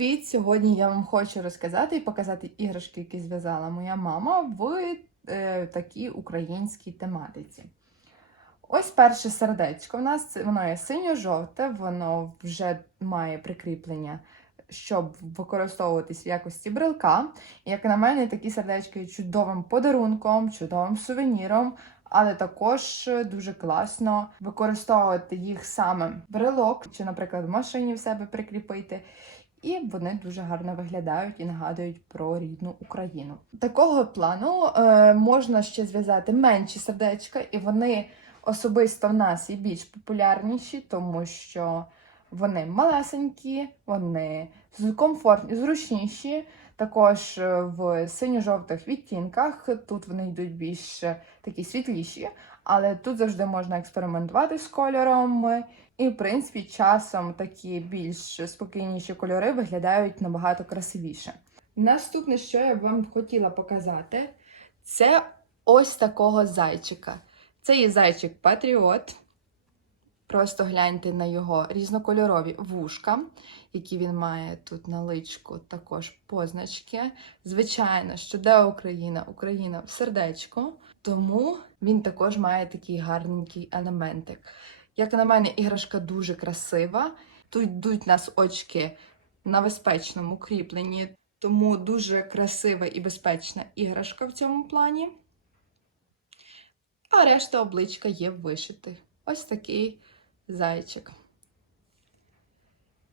Привіт! Сьогодні я вам хочу розказати і показати іграшки, які зв'язала моя мама в е, такій українській тематиці. Ось перше сердечко. У нас воно є синьо-жовте, воно вже має прикріплення, щоб використовуватись в якості брелка. І, як на мене, такі сердечки є чудовим подарунком, чудовим сувеніром. Але також дуже класно використовувати їх саме брелок, чи, наприклад, в машині в себе прикріпити. І вони дуже гарно виглядають і нагадують про рідну Україну. Такого плану е, можна ще зв'язати менші сердечка, і вони особисто в нас є більш популярніші, тому що вони малесенькі, вони комфортні, зручніші. Також е, в синьо-жовтих відтінках тут вони йдуть більш е, такі світліші, але тут завжди можна експериментувати з кольором. І, в принципі, часом такі більш спокійніші кольори виглядають набагато красивіше. Наступне, що я вам хотіла показати, це ось такого зайчика. Це є зайчик Патріот. Просто гляньте на його різнокольорові вушка, які він має тут на личку, також позначки. Звичайно, що де Україна? Україна в сердечку, тому він також має такий гарненький елементик. Як на мене, іграшка дуже красива. Тут йдуть нас очки на безпечному кріпленні, тому дуже красива і безпечна іграшка в цьому плані. А решта обличка є вишити. Ось такий зайчик.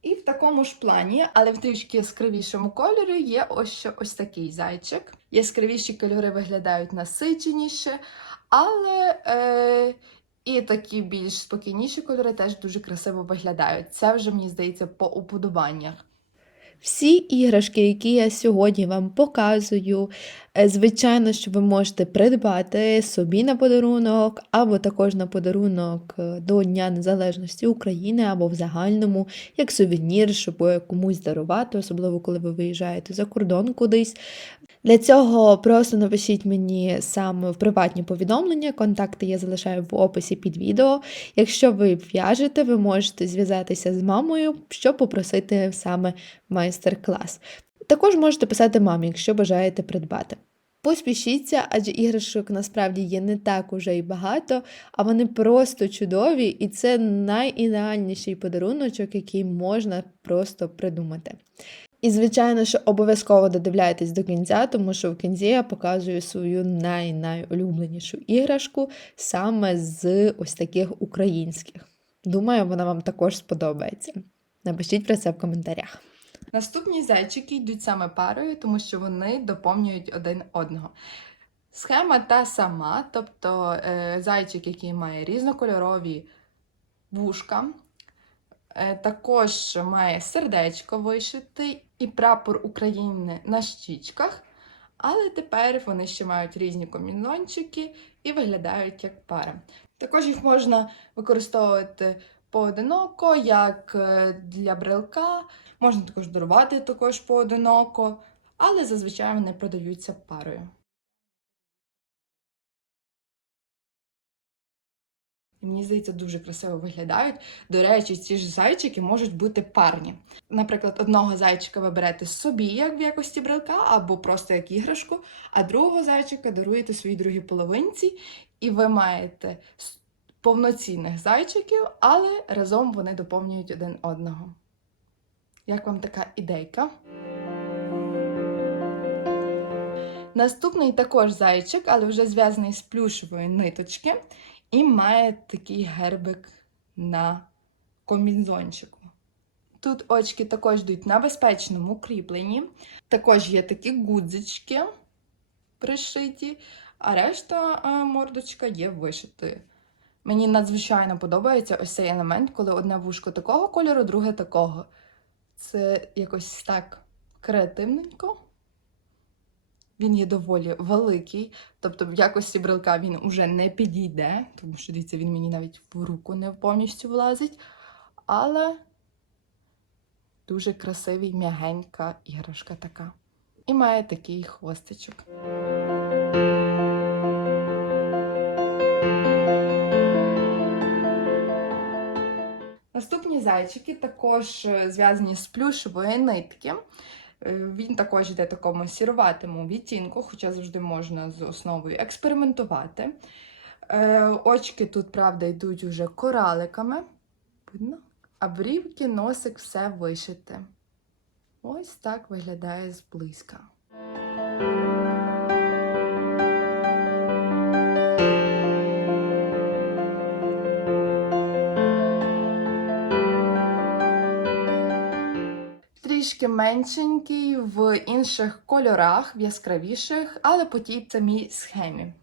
І в такому ж плані, але в трішки яскравішому кольорі, є ось що ось такий зайчик. Яскравіші кольори виглядають насиченіше, але е, і такі більш спокійніші кольори теж дуже красиво виглядають. Це вже, мені здається, по уподобаннях. Всі іграшки, які я сьогодні вам показую, е, звичайно, що ви можете придбати собі на подарунок, або також на подарунок е, до Дня Незалежності України, або в загальному, як сувенір, щоб комусь дарувати, особливо коли ви виїжджаєте за кордон кудись. Для цього просто напишіть мені саме в приватні повідомлення. Контакти я залишаю в описі під відео. Якщо ви в'яжете, ви можете зв'язатися з мамою, щоб попросити саме майстер-клас. Також можете писати мамі, якщо бажаєте придбати. Поспішіться, адже іграшок насправді є не так уже і багато, а вони просто чудові, і це найідеальніший подаруночок, який можна просто придумати. І, звичайно, що обов'язково додивляйтесь до кінця, тому що в кінці я показую свою най-найулюбленішу іграшку саме з ось таких українських. Думаю, вона вам також сподобається. Напишіть про це в коментарях. Наступні зайчики йдуть саме парою, тому що вони доповнюють один одного. Схема та сама, тобто е, зайчик, який має різнокольорові вушка, е, також має сердечко вишите і прапор України на щічках. Але тепер вони ще мають різні комінончики і виглядають як пара. Також їх можна використовувати поодиноко, як е, для брелка, Можна також дарувати також поодиноко, але зазвичай вони продаються парою. Мені здається, дуже красиво виглядають. До речі, ці ж зайчики можуть бути парні. Наприклад, одного зайчика ви берете собі як в якості брелка або просто як іграшку, а другого зайчика даруєте своїй другій половинці, і ви маєте повноцінних зайчиків, але разом вони доповнюють один одного. Як вам така ідейка? Наступний також зайчик, але вже зв'язаний з плюшевої ниточки, і має такий гербик на комбінзончику. Тут очки також йдуть на безпечному кріпленні. Також є такі гудзички пришиті, а решта мордочка є вишитою. Мені надзвичайно подобається ось цей елемент, коли одне вушко такого кольору, друге такого. Це якось так креативненько. Він є доволі великий, тобто в якості брелка він уже не підійде, тому що дивіться, він мені навіть в руку не повністю влазить. Але дуже красивий, м'ягенька іграшка така. І має такий хвостичок. Наступні зайчики також е, зв'язані з плюшевої нитки. Е, Він також йде такому сіруватому відтінку, хоча завжди можна з основою експериментувати. Е, очки тут, правда, йдуть уже кораликами. Видно? А брівки, носик, все вишите. Ось так виглядає зблизька. Трішки меншенький в інших кольорах, в яскравіших, але по тій самій схемі.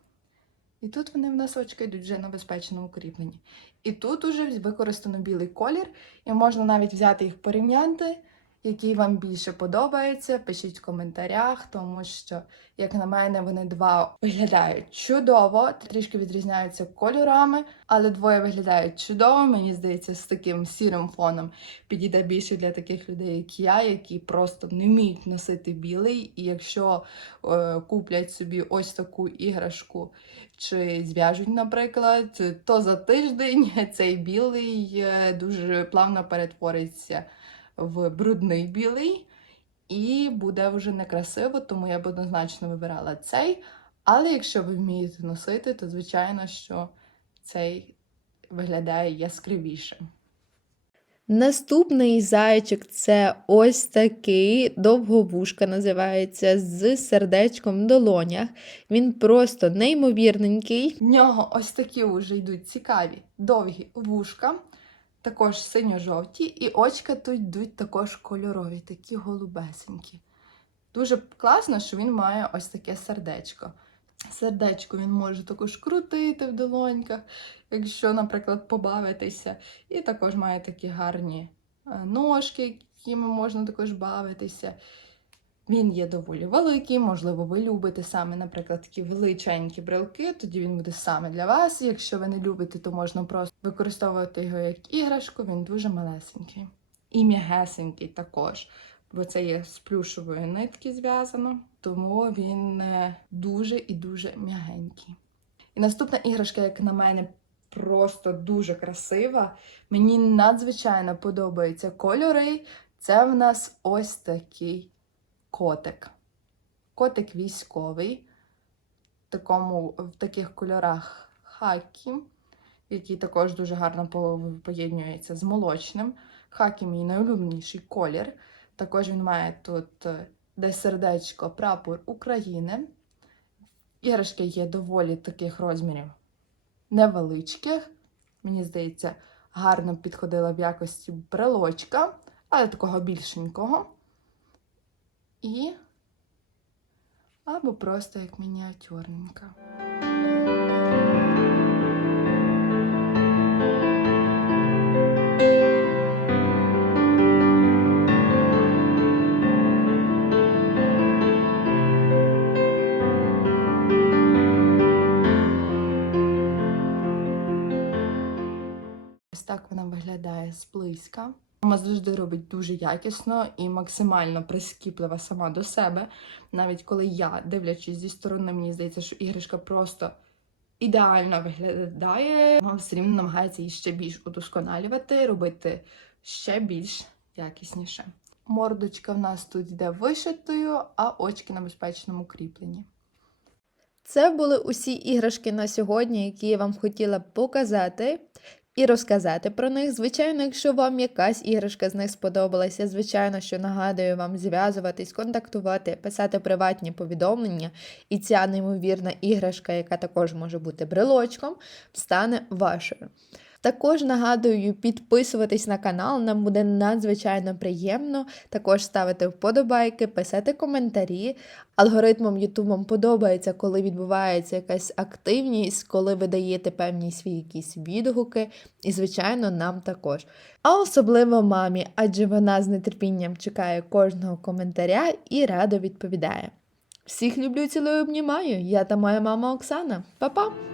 І тут вони в нас очки йдуть вже на безпечному кріпленні. І тут уже використано білий колір, і можна навіть взяти їх порівняти, який вам більше подобається. Пишіть в коментарях, тому що, як на мене, вони два виглядають чудово, трішки відрізняються кольорами, але двоє виглядають чудово. Мені здається, з таким сірим фоном підійде більше для таких людей, як я, які просто не вміють носити білий. І якщо е, куплять собі ось таку іграшку чи зв'яжуть, наприклад, то за тиждень цей білий е, дуже плавно перетвориться в брудний білий, і буде вже некрасиво, тому я б однозначно вибирала цей. Але якщо ви вмієте носити, то звичайно, що цей виглядає яскравіше. Наступний зайчик це ось такий довговушка називається з сердечком в долонях. Він просто неймовірненький. В нього ось такі вже йдуть цікаві довгі вушка, також синьо-жовті, і очка тут йдуть також кольорові, такі голубесенькі. Дуже класно, що він має ось таке сердечко. Сердечко він може також крутити в долоньках, якщо, наприклад, побавитися. І також має такі гарні е, ножки, якими можна також бавитися. Він є доволі великий, можливо, ви любите саме, наприклад, такі величенькі брелки, тоді він буде саме для вас. Якщо ви не любите, то можна просто використовувати його як іграшку, він дуже малесенький. І м'ягесенький також, бо це є з плюшової нитки зв'язано, тому він е, дуже і дуже м'ягенький. І наступна іграшка, як на мене, просто дуже красива. Мені надзвичайно подобаються кольори. Це в нас ось такий котик. Котик військовий, в, такому, в таких кольорах хакі, який також дуже гарно по- поєднується з молочним. Хакі мій найулюбленіший колір. Також він має тут е, десь сердечко прапор України. Іграшки є доволі таких розмірів невеличких. Мені здається, гарно підходила в якості брелочка, але такого більшенького. І або просто як мініатюрненька. Так вона виглядає зблизька. Мама завжди робить дуже якісно і максимально прискіплива сама до себе. Навіть коли я, дивлячись зі сторони, мені здається, що іграшка просто ідеально виглядає. Мама все рівно намагається її ще більш удосконалювати, робити ще більш якісніше. Мордочка в нас тут йде вишитою, а очки на безпечному кріпленні. Це були усі іграшки на сьогодні, які я вам хотіла показати і розказати про них. Звичайно, якщо вам якась іграшка з них сподобалася, звичайно, що нагадую вам зв'язуватись, контактувати, писати приватні повідомлення, і ця неймовірна іграшка, яка також може бути брелочком, стане вашою. Також нагадую підписуватись на канал, нам буде надзвичайно приємно. Також ставити вподобайки, писати коментарі. Алгоритмом Ютубом подобається, коли відбувається якась активність, коли ви даєте певні свої якісь відгуки, і, звичайно, нам також. А особливо мамі, адже вона з нетерпінням чекає кожного коментаря і радо відповідає. Всіх люблю, цілую, обнімаю. Я та моя мама Оксана. Па-па!